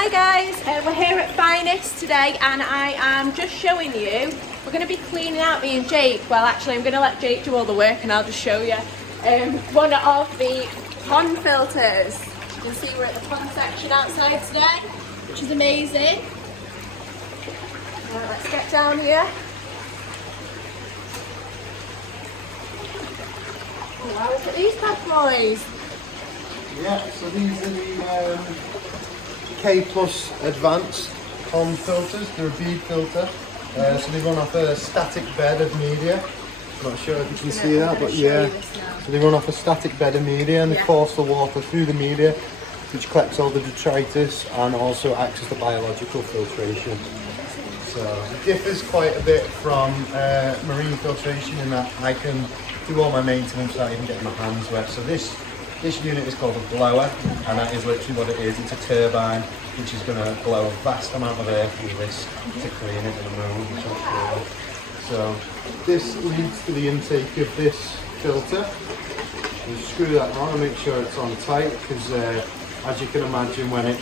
Hi guys, we're here at Finest today and I am just showing you, we're going to be cleaning out me and Jake, well actually I'm going to let Jake do all the work and I'll just show you one of the pond filters. You can see we're at the pond section outside today, which is amazing. Right, let's get down here. Wow, look at these bad boys. Yeah, so these are the K Plus Advanced pond filters. They're a bead filter, so they run off a static bed of media. I'm not sure if you can see that, but yeah. So they run off a static bed of media and they force the water through the media, which collects all the detritus and also acts as the biological filtration. So it differs quite a bit from marine filtration in that I can do all my maintenance without even getting my hands wet. So this unit is called a blower, and that is literally what it is. It's a turbine which is going to blow a vast amount of air through this to clean it in a moment, which is cool. So this leads to the intake of this filter. You screw that on and make sure it's on tight, because as you can imagine, when it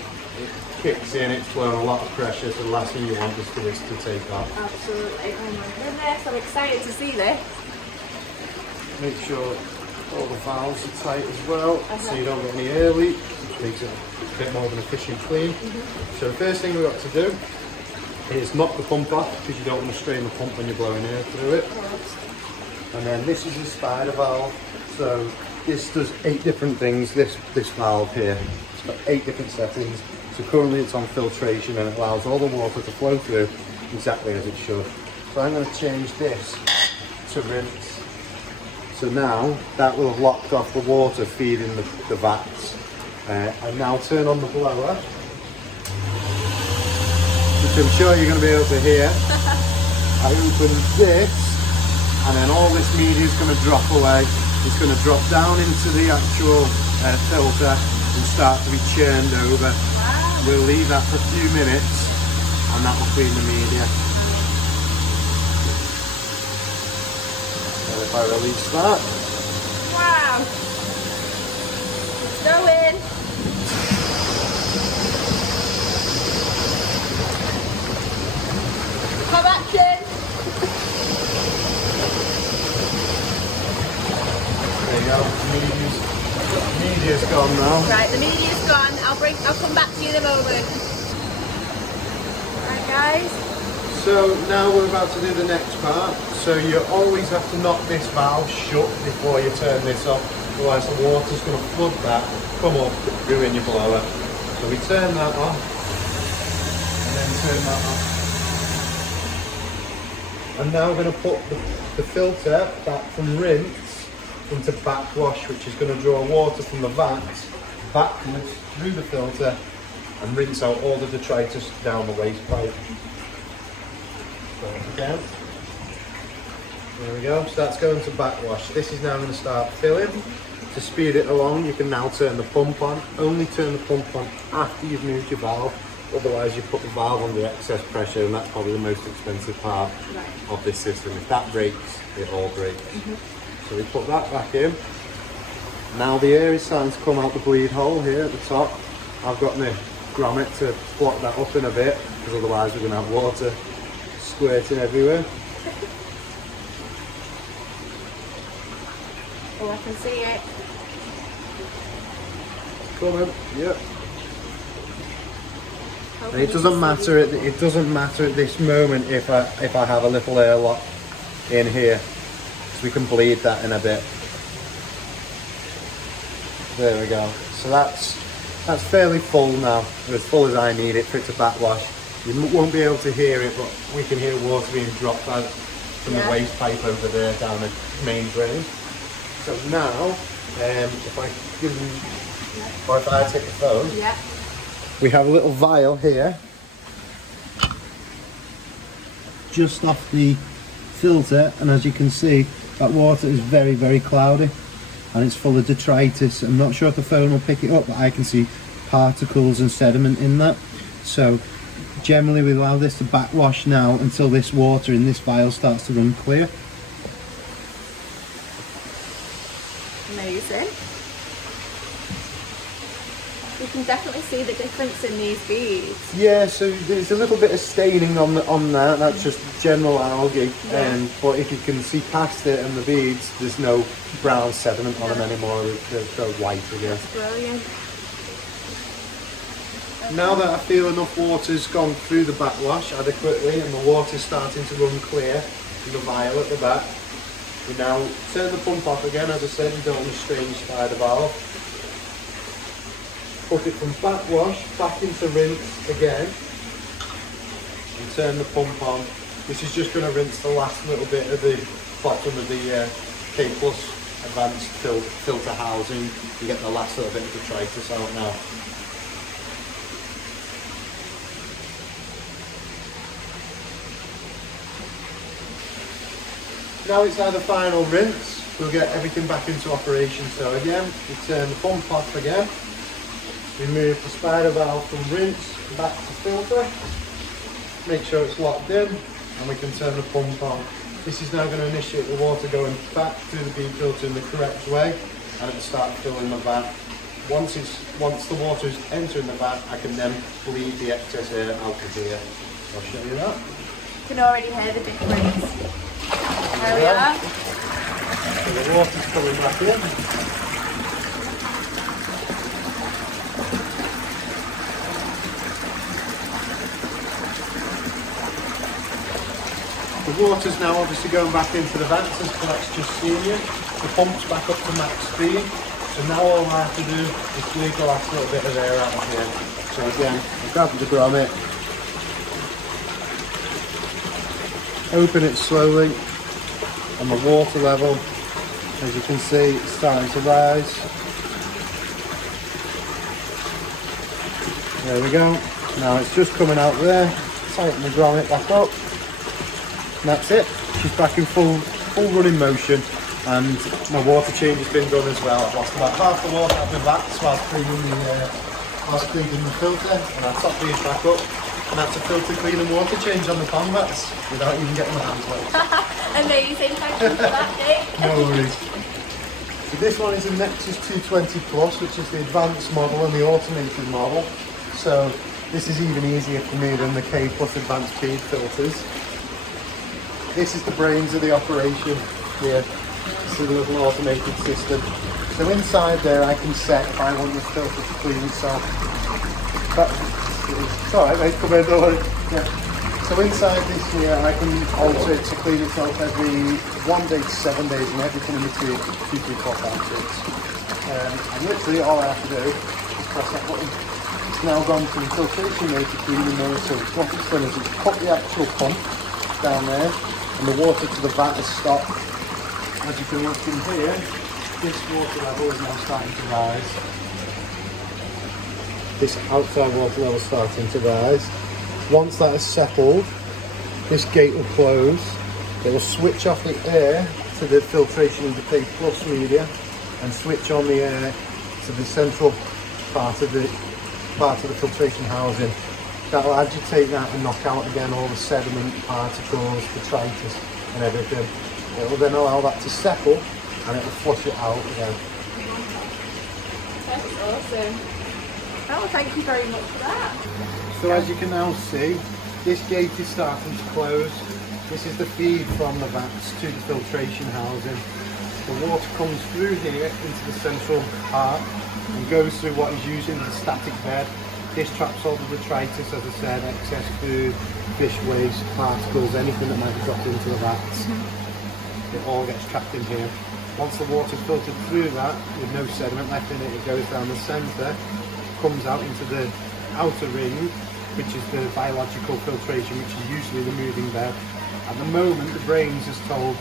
kicks in, it's blowing a lot of pressure, so the last thing you want is for this to take off. Absolutely. Oh my goodness, I'm excited to see this. Make sure all the valves are tight as well, so you don't get any air leak, which makes it a bit more of an efficient clean. So the first thing we've got to do is knock the pump off, because you don't want to strain the pump when you're blowing air through it. And then this is a spider valve, so this does 8 different things, this valve here. It's got 8 different settings. So currently it's on filtration and it allows all the water to flow through exactly as it should. So I'm going to change this to rinse. So now that will have locked off the water feeding the vats. And now turn on the blower, which I'm sure you're going to be able to hear. I open this, and then all this media is going to drop away. It's going to drop down into the actual filter and start to be churned over. Wow. We'll leave that for a few minutes, and that will clean the media. If I release that. Wow. It's going. Have action. There you go. Media's gone now. Right, the media's gone. I'll come back to you in a moment. Right guys. So now we're about to do the next part. So you always have to knock this valve shut before you turn this off, otherwise the water's going to flood that, come up, ruin your blower. So we turn that off, and then turn that off. And now we're going to put the filter back from rinse into backwash, which is going to draw water from the vat backwards through the filter and rinse out all the detritus down the waste pipe. Again. There we go, so that's going to backwash. This is now going to start filling. To speed it along, you can now turn the pump on. Only turn the pump on after you've moved your valve, otherwise you put the valve under excess pressure, and that's probably the most expensive part of this system. If that breaks, it all breaks. So we put that back in. Now the air is starting to come out the bleed hole here at the top. I've got my grommet to block that up in a bit, because otherwise we're going to have water squirting everywhere. Oh, I can see it. Coming, yep. And it doesn't matter. It doesn't matter at this moment if I have a little airlock in here, so we can bleed that in a bit. There we go. So that's fairly full now, as full as I need it for it to backwash. You won't be able to hear it, but we can hear water being dropped out from the waste pipe over there down the main drain. So now, if I take the phone, we have a little vial here, just off the filter, and as you can see, that water is very, very cloudy, and it's full of detritus. I'm not sure if the phone will pick it up, but I can see particles and sediment in that. So generally we allow this to backwash now until this water in this vial starts to run clear. Amazing. You can definitely see the difference difference in these beads? Yeah, so there's a little bit of staining on that. That's just general algae. Yeah. But if you can see past it and the beads, there's no brown sediment on them anymore. They're white again. That's brilliant. Now that I feel enough water's gone through the backwash adequately and the water's starting to run clear in the vial at the back, we now turn the pump off again. As I said, you don't want to strain your spider valve. Put it from backwash back into rinse again and turn the pump on. This is just going to rinse the last little bit of the bottom of the K Plus advanced filter housing. You get the last little bit of detritus out now. Now it's now the final rinse, we'll get everything back into operation. So again, we turn the pump off again, remove the spider valve from rinse, back to filter, make sure it's locked in, and we can turn the pump on. This is now going to initiate the water going back through the bead filter in the correct way, and it'll start filling the vat. Once the water is entering the vat, I can then bleed the excess air out of here. I'll show you that. You can already hear the difference. There we are. So the water's coming back in. The water's now obviously going back into the vats as Colette's just seen you. The pump's back up to max speed. So now all I have to do is bleed the last little bit of air out of here. So again, I grab the grommet, open it slowly, and the water level, as you can see, it's starting to rise. There we go. Now it's just coming out there. Tighten the grommet back up. And that's it. She's back in full running motion, and my water change has been done as well. I've lost about half the water out of the vats whilst cleaning the filter, and I top these back up. And that's a filter clean and water change on the pond vats without even getting my hands wet. Amazing, thank you for that, Jake. No worries. So this one is a Nexus 220 Plus, which is the advanced model and the automated model. So this is even easier for me than the K Plus advanced bead filters. This is the brains of the operation here. This is a little automated system. So inside there I can set if I want the filter to clean itself. It's alright mate, come in, don't worry. Yeah. So inside this here I can alter it to clean itself every 1 day to 7 days and everything in between 2, 3, 4, 5, 6. And literally all I have to do is press that button. It's now gone from filtration mode to cleaning mode. So what it's done is it's put the actual pump down there and the water to the vat has stopped. As you can look in here, this water level is now starting to rise. This outside water level is starting to rise. Once that is settled, this gate will close. It will switch off the air to the filtration into K Plus media and switch on the air to the central part of the filtration housing. That will agitate that and knock out again all the sediment, particles, detritus and everything. It will then allow that to settle and it will flush it out again. That's awesome. Oh, thank you very much for that. So as you can now see, this gate is starting to close. This is the feed from the vats to the filtration housing. The water comes through here into the central part and goes through what is using the static bed. This traps all the detritus, as I said, excess food, fish waste, particles, anything that might be dropped into the vats. It all gets trapped in here. Once the water's filtered through that, with no sediment left in it, it goes down the centre, comes out into the outer ring, which is the biological filtration, which is usually the moving bed. At the moment, the brains has told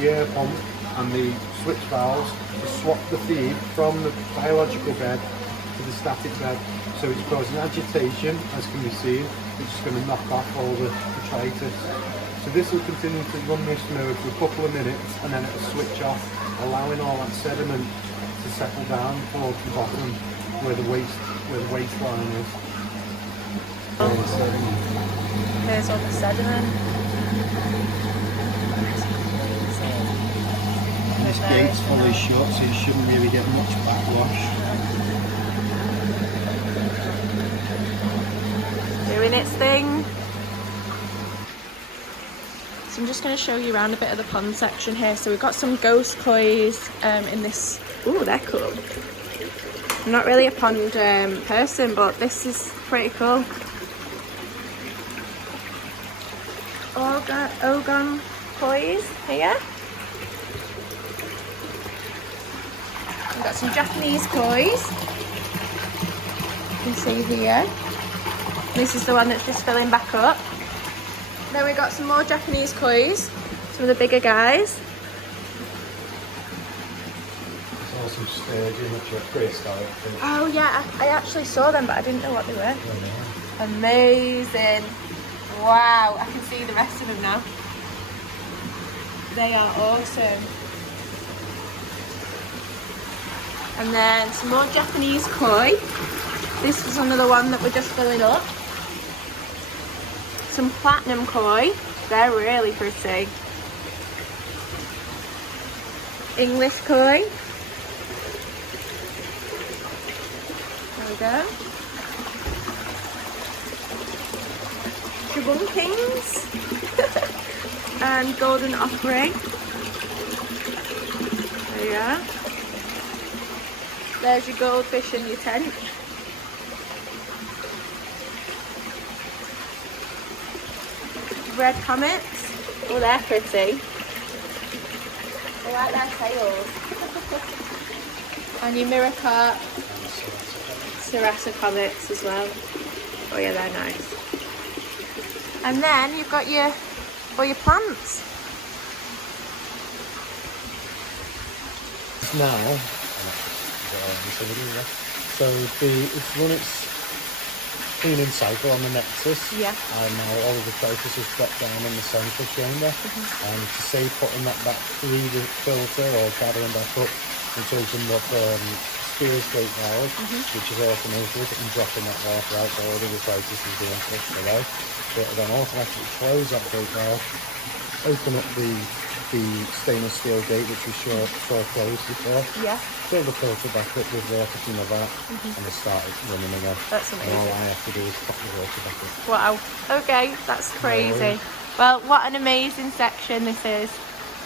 the air pump and the switch valves to swap the feed from the biological bed to the static bed. So it's causing agitation, as can be seen, which is going to knock off all the detritus. So this will continue to run this mode for a couple of minutes and then it'll switch off, allowing all that sediment to settle down towards the bottom where the waistline is. Here's all the sediment. This gate's fully shut, so you shouldn't really get much backwash. doing its thing. So I'm just going to show you around a bit of the pond section here. So we've got some ghost kois in this. Ooh, they're cool. I'm not really a pond person, but this is pretty cool. Ogon kois here. We've got some Japanese kois. You can see here. This is the one that's just filling back up. Then we got some more Japanese kois, some of the bigger guys. There's also sturgeon, which are prehistoric. Oh yeah, I actually saw them, but I didn't know what they were. Oh, Amazing. Wow, I can see the rest of them now. They are awesome. And then some more Japanese koi. This is another one that we're just filling up. Some platinum koi. They're really pretty. English koi. There we go. Shabunkings. And golden offering. There you are. There's your goldfish in your tent. Red comets. Oh, they're pretty. I like their tails. And your mirror carp. Sarasa comets as well. Oh yeah, they're nice. And then you've got your plants. Now, so it's run its cleaning cycle on the Nexus. Yeah. And now all of the focus is dropped down in the central chamber. And to say putting that back through the filter or gathering back up, it's opened up Spears Gate valve, which is automated, and dropping that water out, so all of the focus is being pushed away. So it'll then automatically close that gate valve, open up the stainless steel gate, which we saw closed before. Yeah. Fill the filter back up with water from the vat, and it started running again. That's amazing. And all I have to do is pop the water back up. Wow. Okay, that's crazy. Well, what an amazing section this is.